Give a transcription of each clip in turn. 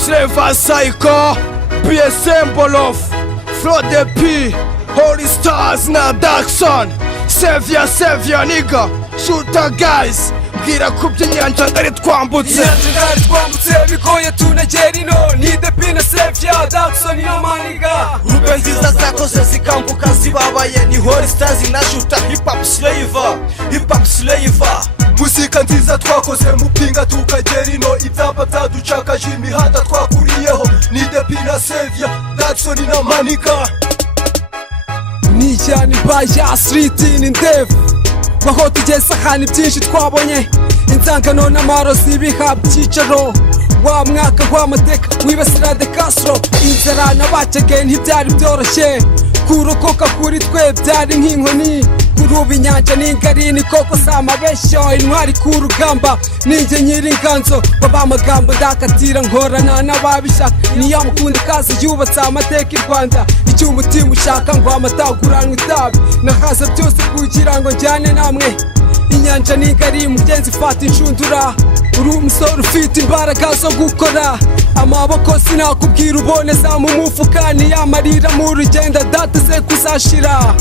Slava Psycho, be a symbol of Flood the P, Holy Stars na Daxon. Savior, savior nigga, shooter guys. Bwira kubye nyanja ngari twambutse. Nyanja ngari twambutse bigoye tunagera ino. Need the P na Savior, Daxon na maniga. Rube nziza zakoze zikambuka zibabaye ni Holy Stars na shooter hip hop slaver, hip hop slaver. Muzika nziza twakoze mupinga tukagera ino. Ibyapa byaducakaje imihanda twakuriyeho. Need the P na Savior, Daxon na maniga. Nijyana imbaya street in dev. Baho tugeze ahantu byinshi twabonye. Inzangano n'amarozi bihabwa icyicaro. Wa mwaka w'amateka wibasira de Castro. Inzara n'abacege ntibyari byoroshye. Kurokoka kuri twe byari nk'inkoni. Kuruba inyanja n'ingari ni koko si amabeshyo. Intwari ku rugamba ninjye nyiri inganzo. Baba amagambo ndakatira nkorana n'ababishaka. Niyo mukunda ikaze yubatse amateka i Rwanda. Icyo umutima ushaka ngo amataguranwe itabi. Nakaza byose kugira ngo njyane namwe. Inyanja n'ingari mugenzi fata inshundura. Uri umusore ufite imbaraga zo gukora. Amaboko sinakubwira uboneza mu mufuka. Niyamarira mu rugendo adateze kuzashira.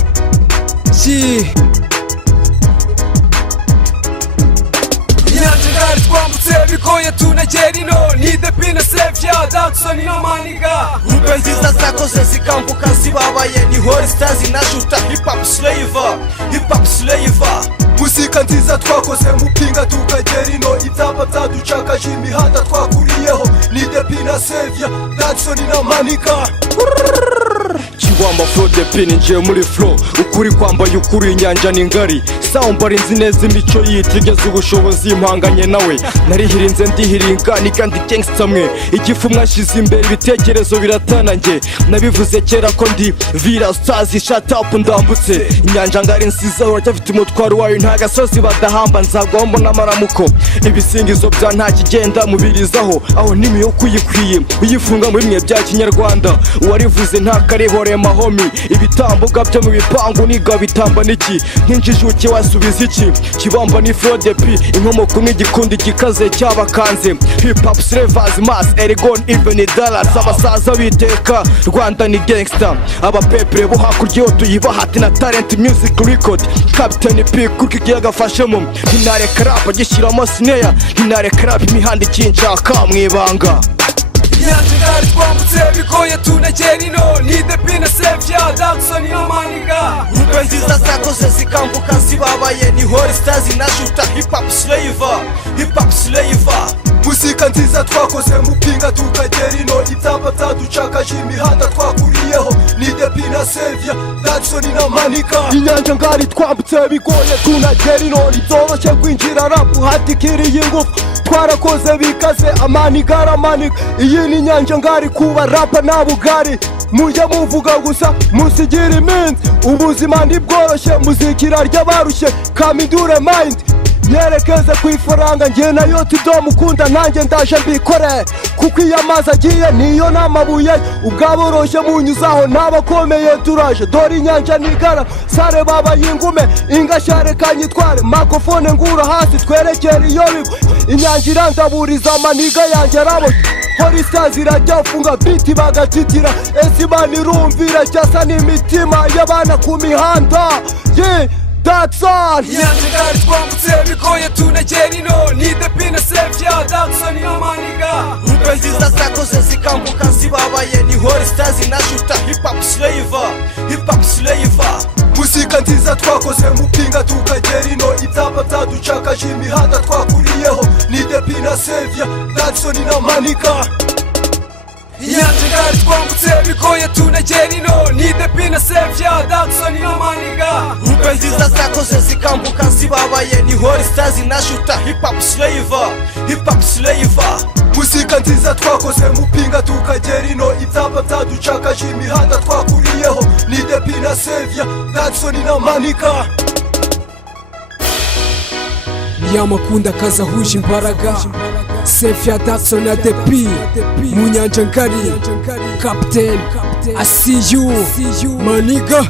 Inyanja ngari twambutse bigoye tunagera ino. Need the P na Savior, Daxon na maniga. Rube nziza zakoze zikambuka zibabaye ni Holy Stars na shooter hip hop slaver, hip hop slaver. Muzika nziza twakoze mupinga tukagera ino. Ibyapa byaducakaje imihanda twakuriyeho. Need the P na Savior, Daxon na maniga. Chiwamba Flood the P ninjiye muri flow. Ukuri kwambaye ukuri inyanja n'ingari. Sound nzi neza imico yitigeze ubushobozi impanganye nawe. Narihirinze ndihiringa ni kandi gangster mwe. Igifu mwashize imbere ibitekerezo biratana nge. Nabivuze kera ko ndi Vira Stars shut up ndambutse. Inyanja ngari nsiza uracyafite umutwaro wayo nta gasozi badahamba nzagombo n'amaramuko. Ibisingizo bya nta kigenda mubirizaho. Aho nimi yo kuyikwiye uyifunga muri mwe bya kinyarwanda. Uwarivuze nta karehore mahomi. Ibitambuga byo mu bipangu niga bitamba niki. Nk'injijuke wasubiza iki. Kibamba ni Flood the P, inkomoko n'igikundi gikaze cyabakanze. Hip hop slavers mass Erigon even dollars. Abasaza biteka Rwanda ni gangster. Abapepre bo hakurya yo tuyibahati na talent music record. Captain P kuki gafashemo. Ntinareka rap gishyiramo snare. Ntinareka rap imihanda ikinshaka mwibanga. Inyanja ngari twambutse bigoye tunagera ino. Need the P na Savior, Daxon na maniga. Rube nziza zakoze zikambuka zibabaye ni Holy Stars na shooter hip hop slaver, hip hop slaver. Muzika nziza twakoze mupinga tukagera ino. Ibyapa byaducakaje imihanda twakuriyeho. Need the P na Savior, Daxon na maniga. Inyanja ngari twambutse bigoye tunagera ino. Ntibyoroshye kwinjira rap hatikiriye ingufu. Twarakoze bikaze amaniga maniga. Iyi ni inyanja ngari kuba rapa na bugari. Mujya muvuga gusa musigira iminsi. Ubuzima ntibworoshye muzikira ry'abarushye. Kamidure mind yerekeze ku ifaranga njye nayo tudomukunda nanjye ndaje mbikore. Kuko iyo amazi agiye niyo n'amabuye. Ubwaboroshye munyuzaho n'abakomeye turaje. Dore inyanja nigara sare baba y'ingume. Ingashyare kanyitware makofone ngura hasi twerekere iyo bigo. Inyanja irandaburiza amaniga yanjye arabo. Holy Stars irajyafunga biti bagatitira. Ezimana irumvira cyasa n'imitima y'abana ku mihanda. Daxon. Inyanja ngari twambutse bigoye tunagera ino. Need the P na Savior, Daxon na maniga. Rube nziza zakoze zikambuka zibabaye ni Holy Stars na shooter hip hop slaver, hip hop slaver. Muzika nziza twakoze mupinga tukagera ino. Ibyapa byaducakaje imihanda twakuriyeho. Need the P na Savior, Daxon na maniga. Inyanja ngari twambutse bigoye tunagera ino. Need the P na Savior, Daxon na maniga. Rube nziza zakoze zikambuka zibabaye ni Holy Stars na shooter hip hop slaver, hip hop slaver. Muzika nziza twakoze mupinga tukagera ino. Ibyapa byaducakaje imihanda twakuriyeho. Need the P na Savior, Daxon na maniga. Niyamakunda kaza huje imbaraga. Savior, Daxon na the P mu nyanja ngari. Captain I see you maniga.